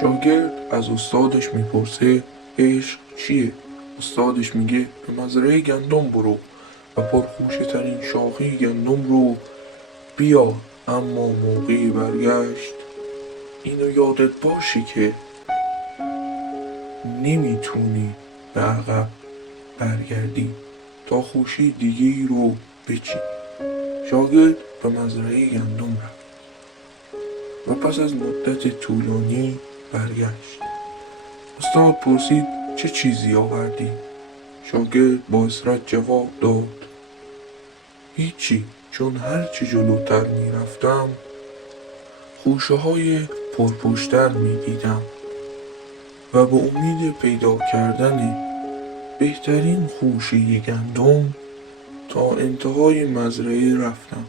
شاگرد از استادش میپرسه عشق چیه؟ استادش میگه به مزرعه گندم برو و پرخوشه ترین شاخه گندم رو بیار، اما موقع برگشت اینو یادت باشه که نمیتونی به عقب برگردی تا خوشه دیگه رو بچی. شاگرد به مزرعه گندم رفت و پس از مدت طولانی برگشت. استاد پرسید چه چیزی آوردی؟ شاگرد با اصرت جواب داد هیچی، چون هرچی جلوتر میرفتم خوشه های پرپشتر میدیدم و به امید پیدا کردن بهترین خوشه گندم تا انتهای مزرعه رفتم.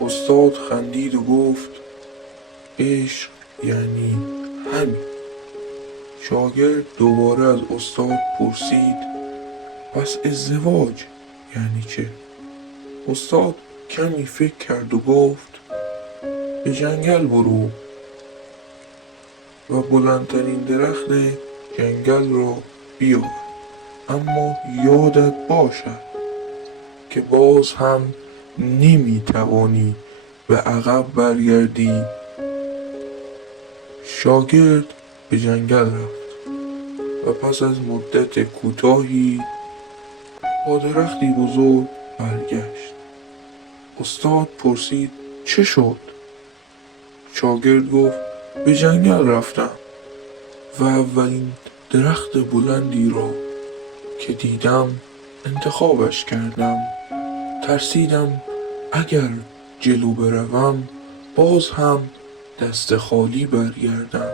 استاد خندید و گفت عشق یعنی همین. شاگرد دوباره از استاد پرسید پس ازدواج یعنی چه؟ استاد کمی فکر کرد و گفت به جنگل برو و بلندترین درخت جنگل رو بیار، اما یادت باشد که باز هم نمیتوانی به عقب برگردی. شاگرد به جنگل رفت و پس از مدت کوتاهی با درختی بزرگ برگشت. استاد پرسید چه شد؟ شاگرد گفت به جنگل رفتم و اولین درخت بلندی را که دیدم انتخابش کردم. ترسیدم اگر جلو بروم باز هم دست خالی برگردم.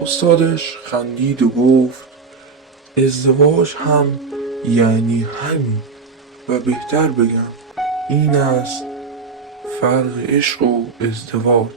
استادش خندید و گفت ازدواج هم یعنی همین، و بهتر بگم این است فرق عشق و ازدواج.